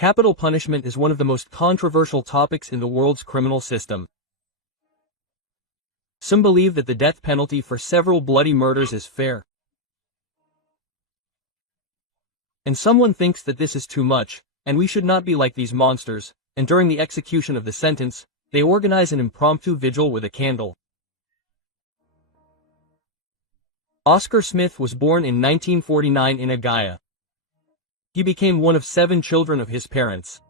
Capital punishment is one of the most controversial topics in the world's criminal system. Some believe that the death penalty for several bloody murders is fair. And someone thinks that this is too much, and we should not be like these monsters, and during the execution of the sentence, they organize an impromptu vigil with a candle. Oscar Smith was born in 1949 in Agaya. He became one of 7 children of his parents.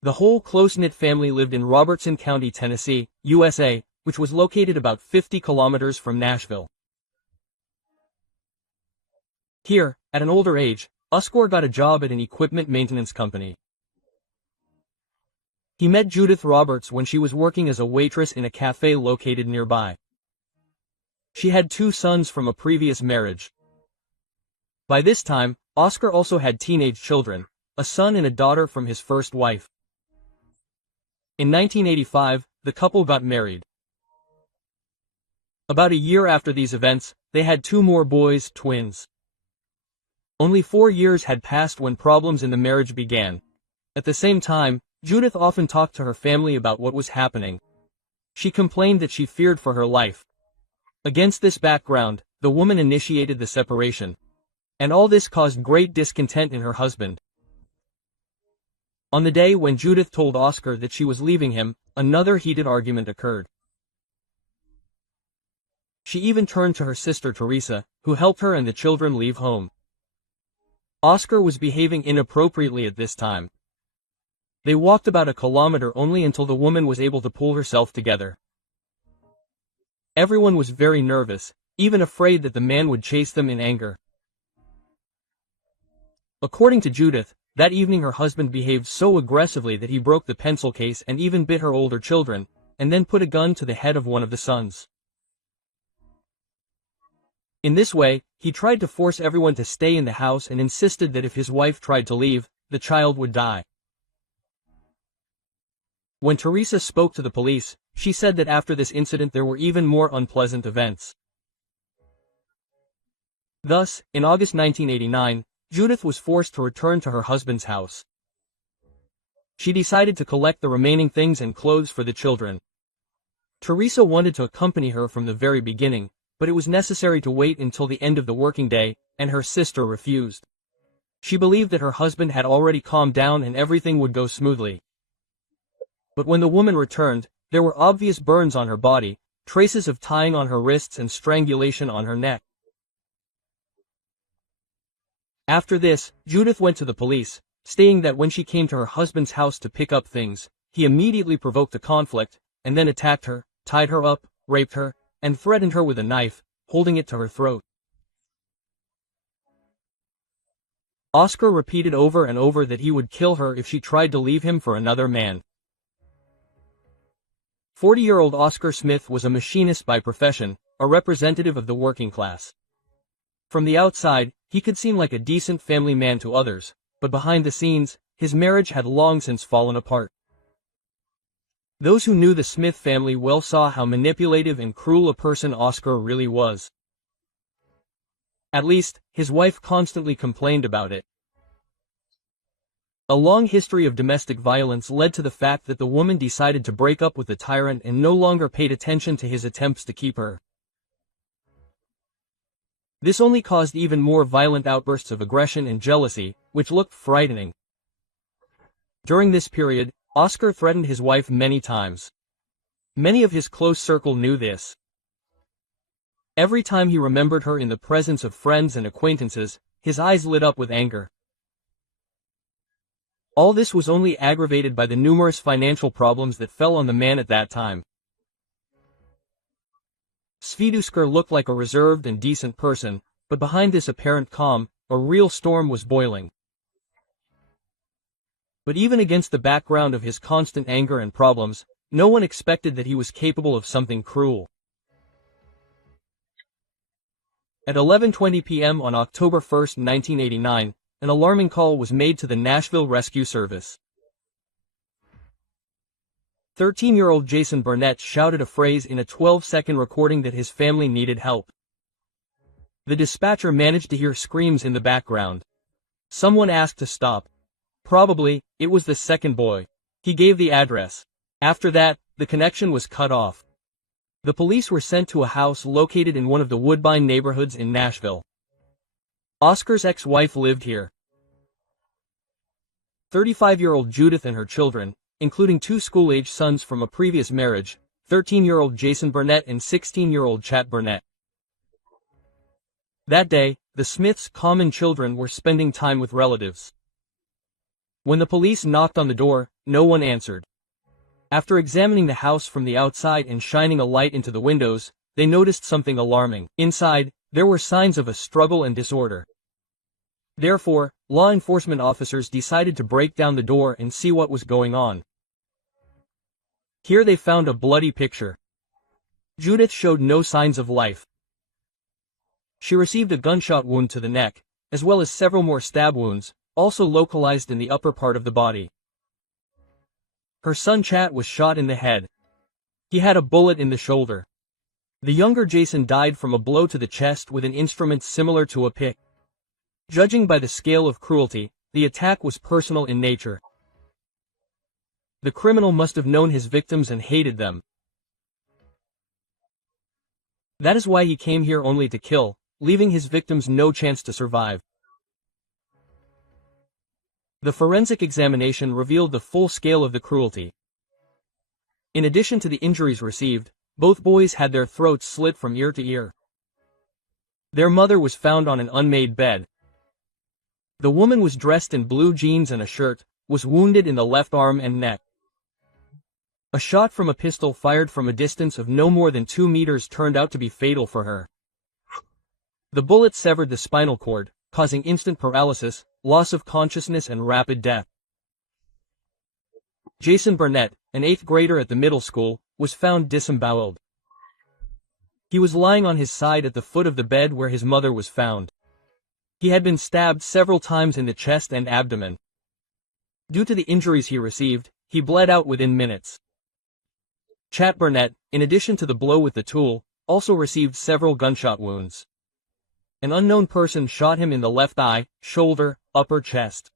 The whole close-knit family lived in Robertson County, Tennessee, USA, which was located about 50 kilometers from Nashville. Here, at an older age, Oscar got a job at an equipment maintenance company. He met Judith Roberts when she was working as a waitress in a cafe located nearby. She had 2 sons from a previous marriage. By this time, Oscar also had teenage children, a son and a daughter from his first wife. In 1985, the couple got married. About a year after these events, they had 2 more boys, twins. Only 4 years had passed when problems in the marriage began. At the same time, Judith often talked to her family about what was happening. She complained that she feared for her life. Against this background, the woman initiated the separation. And all this caused great discontent in her husband. On the day when Judith told Oscar that she was leaving him, another heated argument occurred. She even turned to her sister Teresa, who helped her and the children leave home. Oscar was behaving inappropriately at this time. They walked about a kilometer only until the woman was able to pull herself together. Everyone was very nervous, even afraid that the man would chase them in anger. According to Judith, that evening her husband behaved so aggressively that he broke the pencil case and even bit her older children, and then put a gun to the head of one of the sons. In this way, he tried to force everyone to stay in the house and insisted that if his wife tried to leave, the child would die. When Teresa spoke to the police, she said that after this incident there were even more unpleasant events. Thus, in August 1989, Judith was forced to return to her husband's house. She decided to collect the remaining things and clothes for the children. Teresa wanted to accompany her from the very beginning, but it was necessary to wait until the end of the working day, and her sister refused. She believed that her husband had already calmed down and everything would go smoothly. But when the woman returned, there were obvious burns on her body, traces of tying on her wrists and strangulation on her neck. After this, Judith went to the police, stating that when she came to her husband's house to pick up things, he immediately provoked a conflict, and then attacked her, tied her up, raped her, and threatened her with a knife, holding it to her throat. Oscar repeated over and over that he would kill her if she tried to leave him for another man. 40-year-old Oscar Smith was a machinist by profession, a representative of the working class. From the outside, he could seem like a decent family man to others, but behind the scenes, his marriage had long since fallen apart. Those who knew the Smith family well saw how manipulative and cruel a person Oscar really was. At least, his wife constantly complained about it. A long history of domestic violence led to the fact that the woman decided to break up with the tyrant and no longer paid attention to his attempts to keep her. This only caused even more violent outbursts of aggression and jealousy, which looked frightening. During this period, Oscar threatened his wife many times. Many of his close circle knew this. Every time he remembered her in the presence of friends and acquaintances, his eyes lit up with anger. All this was only aggravated by the numerous financial problems that fell on the man at that time. Sviduskar looked like a reserved and decent person, but behind this apparent calm, a real storm was boiling. But even against the background of his constant anger and problems, no one expected that he was capable of something cruel. At 11:20 p.m. on October 1, 1989, an alarming call was made to the Nashville Rescue Service. 13-year-old Jason Burnett shouted a phrase in a 12-second recording that his family needed help. The dispatcher managed to hear screams in the background. Someone asked to stop. Probably, it was the second boy. He gave the address. After that, the connection was cut off. The police were sent to a house located in one of the Woodbine neighborhoods in Nashville. Oscar's ex-wife lived here. 35-year-old Judith and her children, including two school-age sons from a previous marriage, 13-year-old Jason Burnett and 16-year-old Chat Burnett. That day, the Smiths' common children were spending time with relatives. When the police knocked on the door, no one answered. After examining the house from the outside and shining a light into the windows, they noticed something alarming. Inside, there were signs of a struggle and disorder. Therefore, law enforcement officers decided to break down the door and see what was going on. Here they found a bloody picture. Judith showed no signs of life. She received a gunshot wound to the neck, as well as several more stab wounds, also localized in the upper part of the body. Her son Chat was shot in the head. He had a bullet in the shoulder. The younger Jason died from a blow to the chest with an instrument similar to a pick. Judging by the scale of cruelty, the attack was personal in nature. The criminal must have known his victims and hated them. That is why he came here only to kill, leaving his victims no chance to survive. The forensic examination revealed the full scale of the cruelty. In addition to the injuries received, both boys had their throats slit from ear to ear. Their mother was found on an unmade bed. The woman was dressed in blue jeans and a shirt, was wounded in the left arm and neck. A shot from a pistol fired from a distance of no more than 2 meters turned out to be fatal for her. The bullet severed the spinal cord, causing instant paralysis, loss of consciousness and rapid death. Jason Burnett, an 8th grader at the middle school, was found disemboweled. He was lying on his side at the foot of the bed where his mother was found. He had been stabbed several times in the chest and abdomen. Due to the injuries he received, he bled out within minutes. Chat Burnett, in addition to the blow with the tool, also received several gunshot wounds. An unknown person shot him in the left eye, shoulder, upper chest.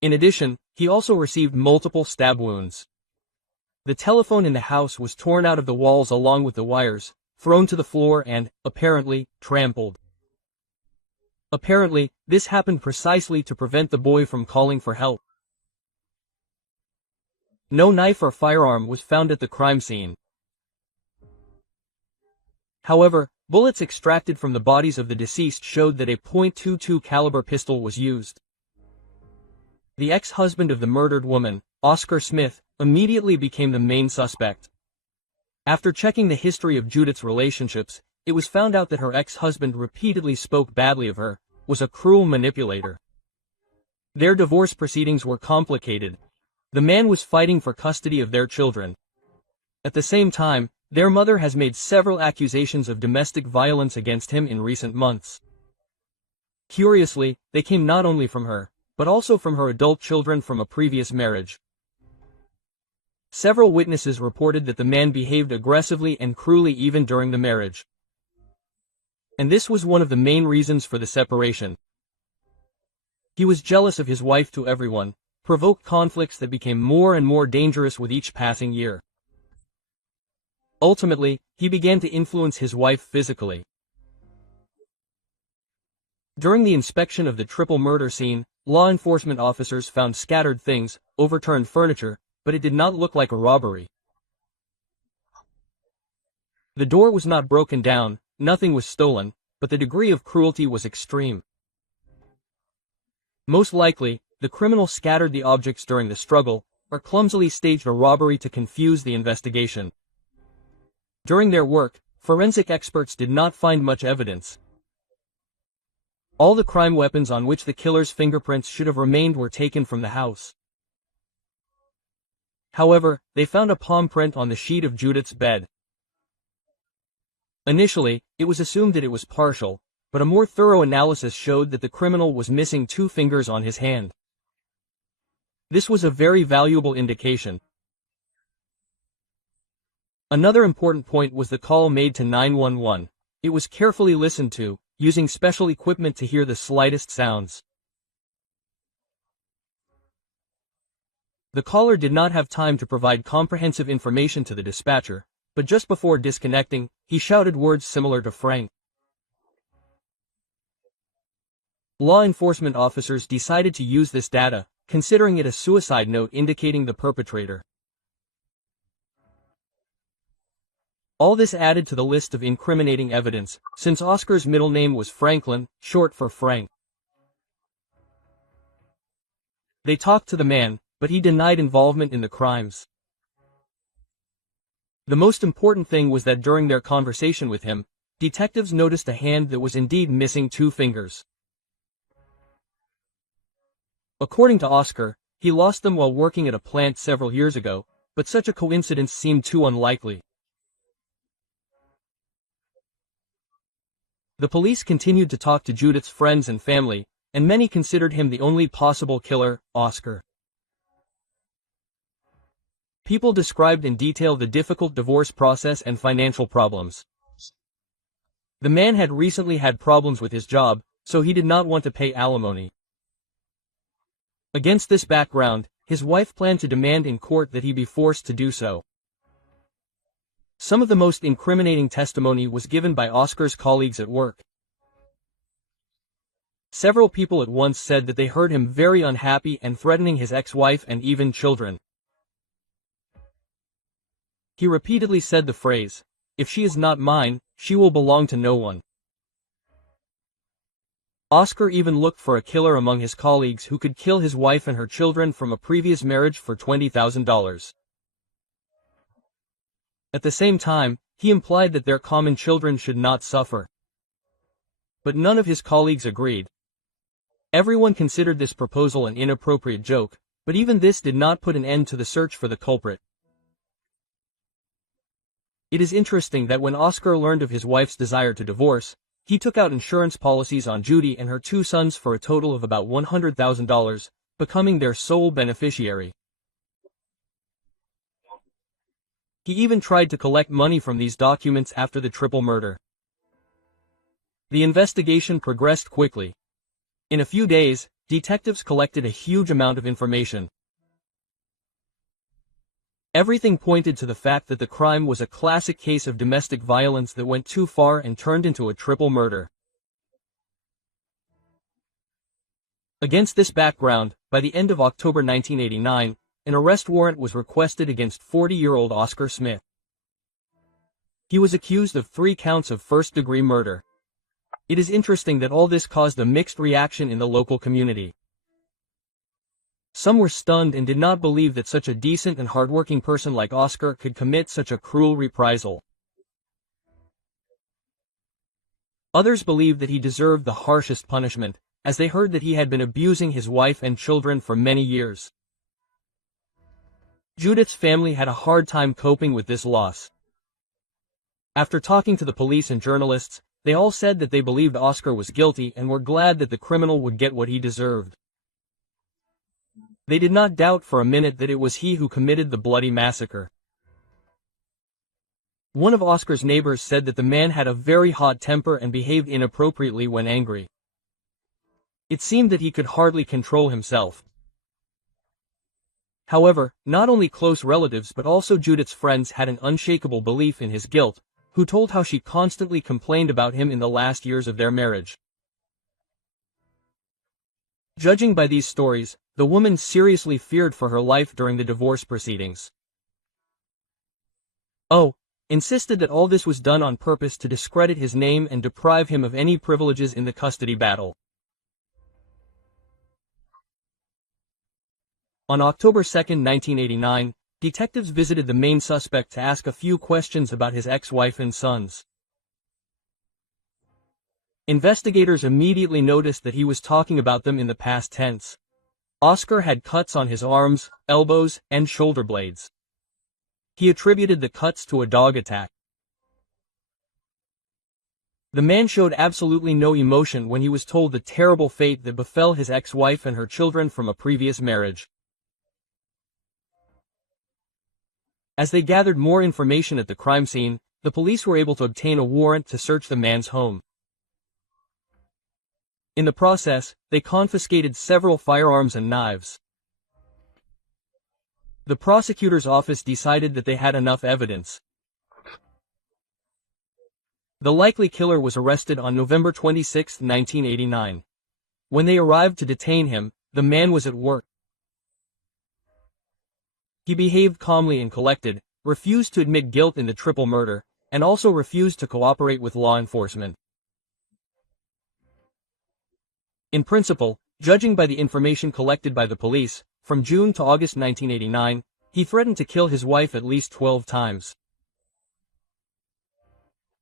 In addition, he also received multiple stab wounds. The telephone in the house was torn out of the walls along with the wires, thrown to the floor and, apparently, trampled. Apparently, this happened precisely to prevent the boy from calling for help. No knife or firearm was found at the crime scene. However, bullets extracted from the bodies of the deceased showed that a .22 caliber pistol was used. The ex-husband of the murdered woman, Oscar Smith, immediately became the main suspect. After checking the history of Judith's relationships, it was found out that her ex-husband repeatedly spoke badly of her, was a cruel manipulator. Their divorce proceedings were complicated. The man was fighting for custody of their children. At the same time, their mother has made several accusations of domestic violence against him in recent months. Curiously, they came not only from her, but also from her adult children from a previous marriage. Several witnesses reported that the man behaved aggressively and cruelly even during the marriage. And this was one of the main reasons for the separation. He was jealous of his wife to everyone, provoked conflicts that became more and more dangerous with each passing year. Ultimately, he began to influence his wife physically. During the inspection of the triple murder scene, law enforcement officers found scattered things, overturned furniture, but it did not look like a robbery. The door was not broken down, nothing was stolen, but the degree of cruelty was extreme. Most likely, the criminal scattered the objects during the struggle, or clumsily staged a robbery to confuse the investigation. During their work, forensic experts did not find much evidence. All the crime weapons on which the killer's fingerprints should have remained were taken from the house. However, they found a palm print on the sheet of Judith's bed. Initially, it was assumed that it was partial, but a more thorough analysis showed that the criminal was missing 2 fingers on his hand. This was a very valuable indication. Another important point was the call made to 911. It was carefully listened to, using special equipment to hear the slightest sounds. The caller did not have time to provide comprehensive information to the dispatcher, but just before disconnecting, he shouted words similar to Frank. Law enforcement officers decided to use this data, considering it a suicide note indicating the perpetrator. All this added to the list of incriminating evidence, since Oscar's middle name was Franklin, short for Frank. They talked to the man, but he denied involvement in the crimes. The most important thing was that during their conversation with him, detectives noticed a hand that was indeed missing 2 fingers. According to Oscar, he lost them while working at a plant several years ago, but such a coincidence seemed too unlikely. The police continued to talk to Judith's friends and family, and many considered him the only possible killer, Oscar. People described in detail the difficult divorce process and financial problems. The man had recently had problems with his job, so he did not want to pay alimony. Against this background, his wife planned to demand in court that he be forced to do so. Some of the most incriminating testimony was given by Oscar's colleagues at work. Several people at once said that they heard him very unhappy and threatening his ex-wife and even children. He repeatedly said the phrase, "If she is not mine, she will belong to no one." Oscar even looked for a killer among his colleagues who could kill his wife and her children from a previous marriage for $20,000. At the same time, he implied that their common children should not suffer. But none of his colleagues agreed. Everyone considered this proposal an inappropriate joke, but even this did not put an end to the search for the culprit. It is interesting that when Oscar learned of his wife's desire to divorce, he took out insurance policies on Judy and her 2 sons for a total of about $100,000, becoming their sole beneficiary. He even tried to collect money from these documents after the triple murder. The investigation progressed quickly. In a few days, detectives collected a huge amount of information. Everything pointed to the fact that the crime was a classic case of domestic violence that went too far and turned into a triple murder. Against this background, by the end of October 1989, an arrest warrant was requested against 40-year-old Oscar Smith. He was accused of 3 counts of first-degree murder. It is interesting that all this caused a mixed reaction in the local community. Some were stunned and did not believe that such a decent and hardworking person like Oscar could commit such a cruel reprisal. Others believed that he deserved the harshest punishment, as they heard that he had been abusing his wife and children for many years. Judith's family had a hard time coping with this loss. After talking to the police and journalists, they all said that they believed Oscar was guilty and were glad that the criminal would get what he deserved. They did not doubt for a minute that it was he who committed the bloody massacre. One of Oscar's neighbors said that the man had a very hot temper and behaved inappropriately when angry. It seemed that he could hardly control himself. However, not only close relatives but also Judith's friends had an unshakable belief in his guilt, who told how she constantly complained about him in the last years of their marriage. Judging by these stories, the woman seriously feared for her life during the divorce proceedings. Insisted that all this was done on purpose to discredit his name and deprive him of any privileges in the custody battle. On October 2, 1989, detectives visited the main suspect to ask a few questions about his ex-wife and sons. Investigators immediately noticed that he was talking about them in the past tense. Oscar had cuts on his arms, elbows, and shoulder blades. He attributed the cuts to a dog attack. The man showed absolutely no emotion when he was told the terrible fate that befell his ex-wife and her children from a previous marriage. As they gathered more information at the crime scene, the police were able to obtain a warrant to search the man's home. In the process, they confiscated several firearms and knives. The prosecutor's office decided that they had enough evidence. The likely killer was arrested on November 26, 1989. When they arrived to detain him, the man was at work. He behaved calmly and collected, refused to admit guilt in the triple murder, and also refused to cooperate with law enforcement. In principle, judging by the information collected by the police, from June to August 1989, he threatened to kill his wife at least 12 times.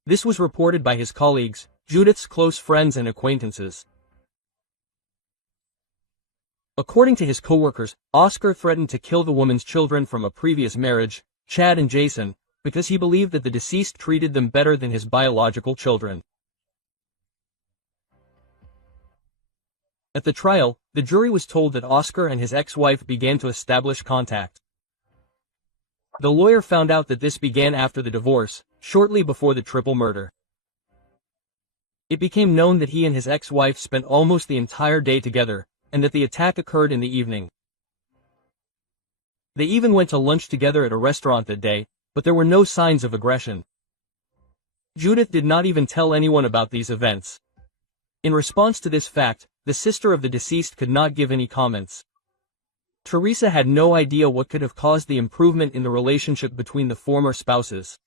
This was reported by his colleagues, Judith's close friends and acquaintances. According to his co-workers, Oscar threatened to kill the woman's children from a previous marriage, Chad and Jason, because he believed that the deceased treated them better than his biological children. At the trial, the jury was told that Oscar and his ex-wife began to establish contact. The lawyer found out that this began after the divorce, shortly before the triple murder. It became known that he and his ex-wife spent almost the entire day together, and that the attack occurred in the evening. They even went to lunch together at a restaurant that day, but there were no signs of aggression. Judith did not even tell anyone about these events. In response to this fact, the sister of the deceased could not give any comments. Teresa had no idea what could have caused the improvement in the relationship between the former spouses.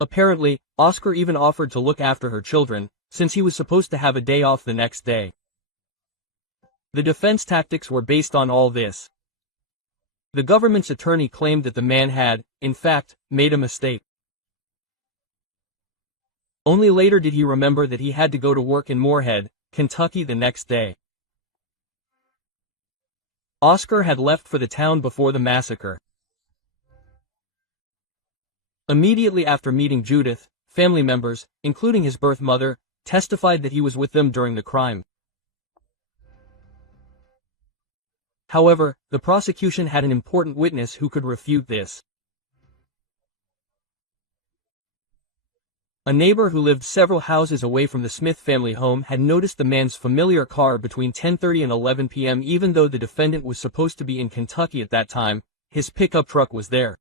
Apparently, Oscar even offered to look after her children, since he was supposed to have a day off the next day. The defense tactics were based on all this. The government's attorney claimed that the man had, in fact, made a mistake. Only later did he remember that he had to go to work in Moorhead, Kentucky the next day. Oscar had left for the town before the massacre. Immediately after meeting Judith, family members, including his birth mother, testified that he was with them during the crime. However, the prosecution had an important witness who could refute this. A neighbor who lived several houses away from the Smith family home had noticed the man's familiar car between 10:30 and 11 p.m. Even though the defendant was supposed to be in Kentucky at that time, his pickup truck was there.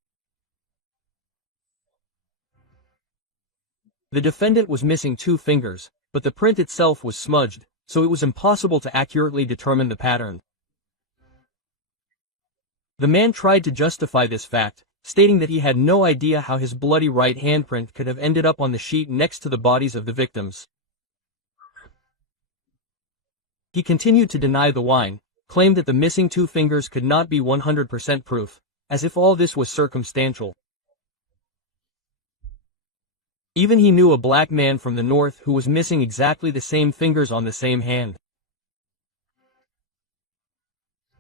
The defendant was missing 2 fingers, but the print itself was smudged, so it was impossible to accurately determine the pattern. The man tried to justify this fact, stating that he had no idea how his bloody right handprint could have ended up on the sheet next to the bodies of the victims. He continued to deny the wine, claimed that the missing 2 fingers could not be 100% proof, as if all this was circumstantial. Even he knew a black man from the north who was missing exactly the same fingers on the same hand.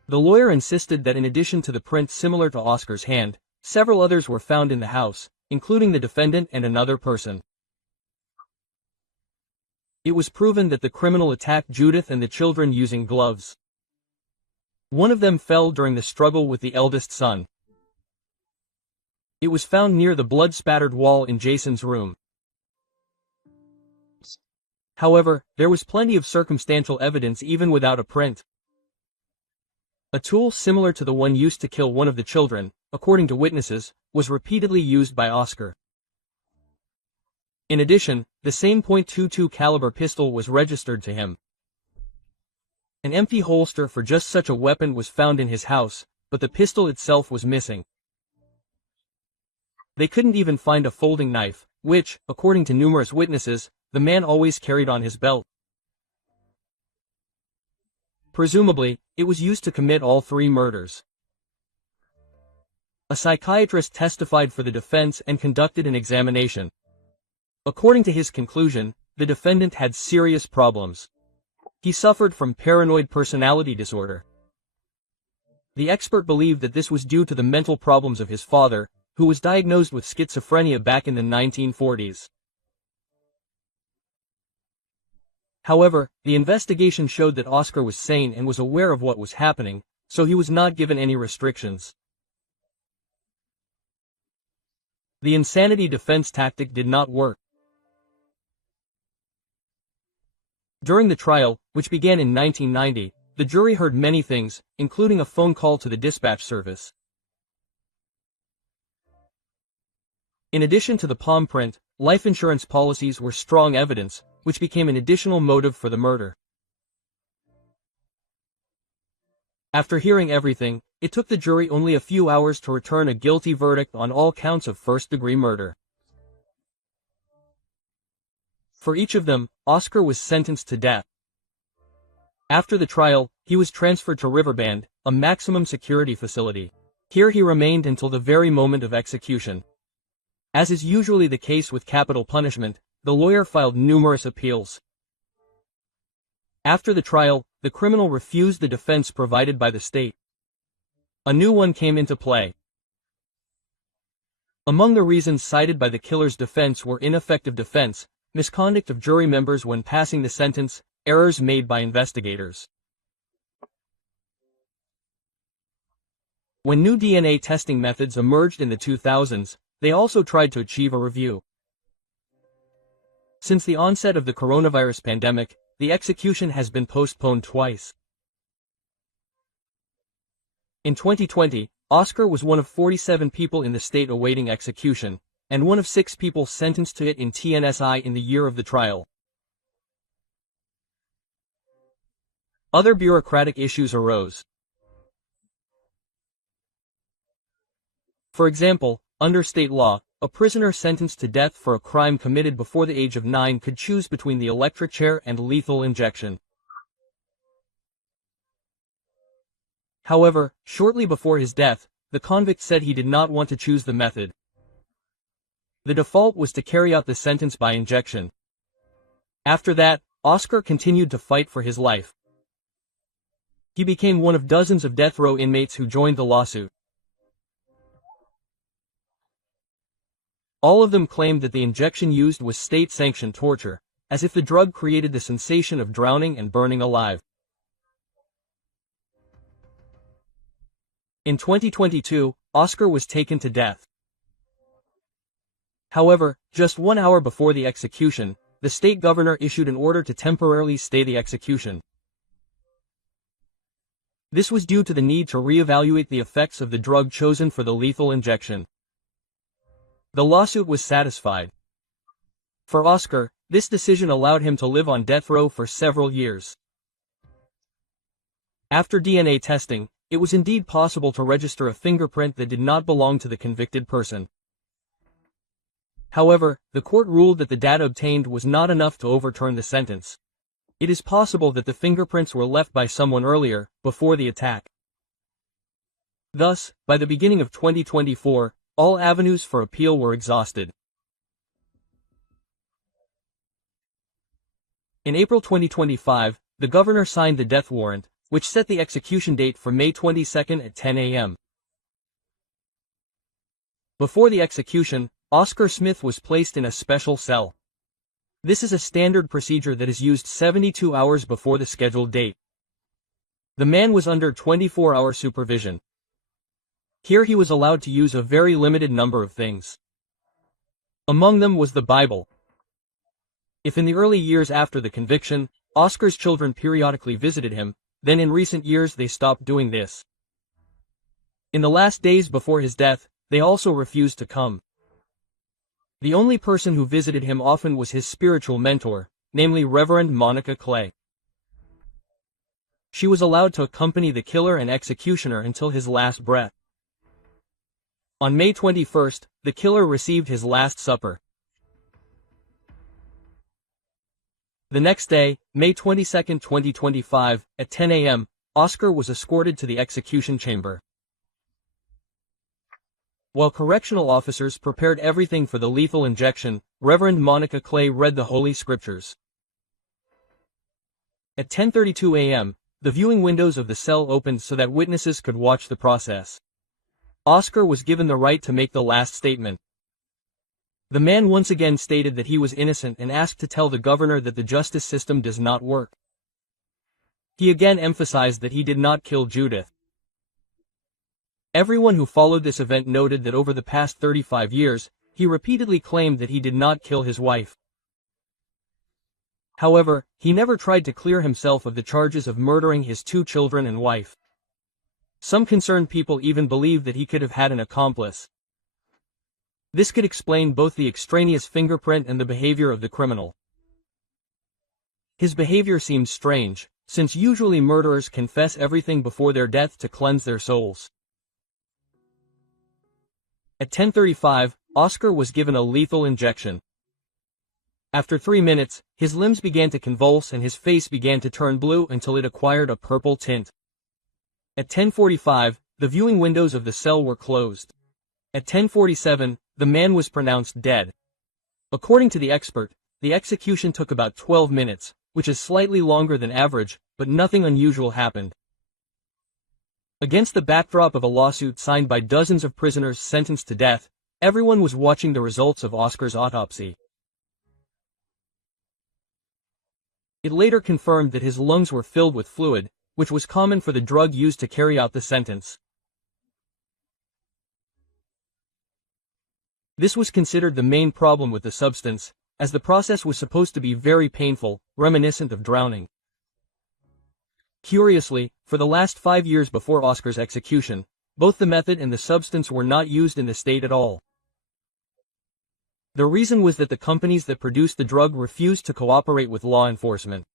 The lawyer insisted that in addition to the print similar to Oscar's hand, several others were found in the house, including the defendant and another person. It was proven that the criminal attacked Judith and the children using gloves. One of them fell during the struggle with the eldest son. It was found near the blood-spattered wall in Jason's room. However, there was plenty of circumstantial evidence even without a print. A tool similar to the one used to kill one of the children, according to witnesses, was repeatedly used by Oscar. In addition, the same .22 caliber pistol was registered to him. An empty holster for just such a weapon was found in his house, but the pistol itself was missing. They couldn't even find a folding knife, which, according to numerous witnesses, the man always carried on his belt. Presumably, it was used to commit all 3 murders. A psychiatrist testified for the defense and conducted an examination. According to his conclusion, the defendant had serious problems. He suffered from paranoid personality disorder. The expert believed that this was due to the mental problems of his father, who was diagnosed with schizophrenia back in the 1940s. However, the investigation showed that Oscar was sane and was aware of what was happening, so he was not given any restrictions. The insanity defense tactic did not work. During the trial, which began in 1990, the jury heard many things, including a phone call to the dispatch service. In addition to the palm print, life insurance policies were strong evidence, which became an additional motive for the murder. After hearing everything, it took the jury only a few hours to return a guilty verdict on all counts of first-degree murder. For each of them, Oscar was sentenced to death. After the trial, he was transferred to Riverbend, a maximum security facility. Here he remained until the very moment of execution. As is usually the case with capital punishment, the lawyer filed numerous appeals. After the trial, the criminal refused the defense provided by the state. A new one came into play. Among the reasons cited by the killer's defense were ineffective defense, misconduct of jury members when passing the sentence, errors made by investigators. When new DNA testing methods emerged in the 2000s, they also tried to achieve a review. Since the onset of the coronavirus pandemic, the execution has been postponed twice. In 2020, Oscar was one of 47 people in the state awaiting execution, and one of 6 people sentenced to it in Tennessee in the year of the trial. Other bureaucratic issues arose. For example, under state law, a prisoner sentenced to death for a crime committed before the age of 9 could choose between the electric chair and lethal injection. However, shortly before his death, the convict said he did not want to choose the method. The default was to carry out the sentence by injection. After that, Oscar continued to fight for his life. He became one of dozens of death row inmates who joined the lawsuit. All of them claimed that the injection used was state-sanctioned torture, as if the drug created the sensation of drowning and burning alive. In 2022, Oscar was taken to death. However, just 1 hour before the execution, the state governor issued an order to temporarily stay the execution. This was due to the need to reevaluate the effects of the drug chosen for the lethal injection. The lawsuit was satisfied. For Oscar, this decision allowed him to live on death row for several years. After DNA testing, it was indeed possible to register a fingerprint that did not belong to the convicted person. However, the court ruled that the data obtained was not enough to overturn the sentence. It is possible that the fingerprints were left by someone earlier, before the attack. Thus, by the beginning of 2024, all avenues for appeal were exhausted. In April 2025, the governor signed the death warrant, which set the execution date for May 22 at 10 a.m. Before the execution, Oscar Smith was placed in a special cell. This is a standard procedure that is used 72 hours before the scheduled date. The man was under 24-hour supervision. Here he was allowed to use a very limited number of things. Among them was the Bible. If in the early years after the conviction, Oscar's children periodically visited him, then in recent years they stopped doing this. In the last days before his death, they also refused to come. The only person who visited him often was his spiritual mentor, namely Reverend Monica Clay. She was allowed to accompany the killer and executioner until his last breath. On May 21, the killer received his Last Supper. The next day, May 22, 2025, at 10 a.m., Oscar was escorted to the execution chamber. While correctional officers prepared everything for the lethal injection, Reverend Monica Clay read the Holy Scriptures. At 10:32 a.m., the viewing windows of the cell opened so that witnesses could watch the process. Oscar was given the right to make the last statement. The man once again stated that he was innocent and asked to tell the governor that the justice system does not work. He again emphasized that he did not kill Judith. Everyone who followed this event noted that over the past 35 years, he repeatedly claimed that he did not kill his wife. However, he never tried to clear himself of the charges of murdering his 2 children and wife. Some concerned people even believed that he could have had an accomplice. This could explain both the extraneous fingerprint and the behavior of the criminal. His behavior seemed strange, since usually murderers confess everything before their death to cleanse their souls. At 10:35, Oscar was given a lethal injection. After 3 minutes, his limbs began to convulse and his face began to turn blue until it acquired a purple tint. At 10:45, the viewing windows of the cell were closed. At 10:47, the man was pronounced dead. According to the expert, the execution took about 12 minutes, which is slightly longer than average, but nothing unusual happened. Against the backdrop of a lawsuit signed by dozens of prisoners sentenced to death, everyone was watching the results of Oscar's autopsy. It later confirmed that his lungs were filled with fluid, which was common for the drug used to carry out the sentence. This was considered the main problem with the substance, as the process was supposed to be very painful, reminiscent of drowning. Curiously, for the last 5 years before Oscar's execution, both the method and the substance were not used in the state at all. The reason was that the companies that produced the drug refused to cooperate with law enforcement.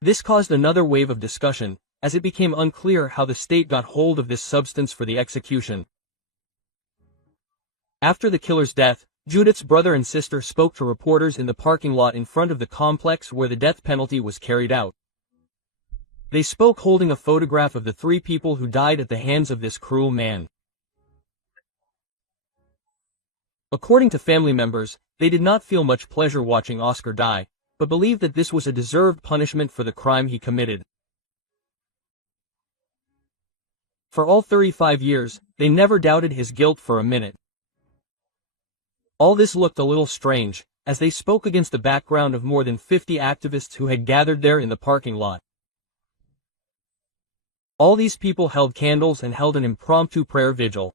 This caused another wave of discussion, as it became unclear how the state got hold of this substance for the execution. After the killer's death, Judith's brother and sister spoke to reporters in the parking lot in front of the complex where the death penalty was carried out. They spoke holding a photograph of the 3 people who died at the hands of this cruel man. According to family members, they did not feel much pleasure watching Oscar die, but believed that this was a deserved punishment for the crime he committed. For all 35 years, they never doubted his guilt for a minute. All this looked a little strange, as they spoke against the background of more than 50 activists who had gathered there in the parking lot. All these people held candles and held an impromptu prayer vigil.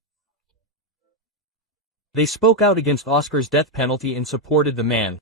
They spoke out against Oscar's death penalty and supported the man.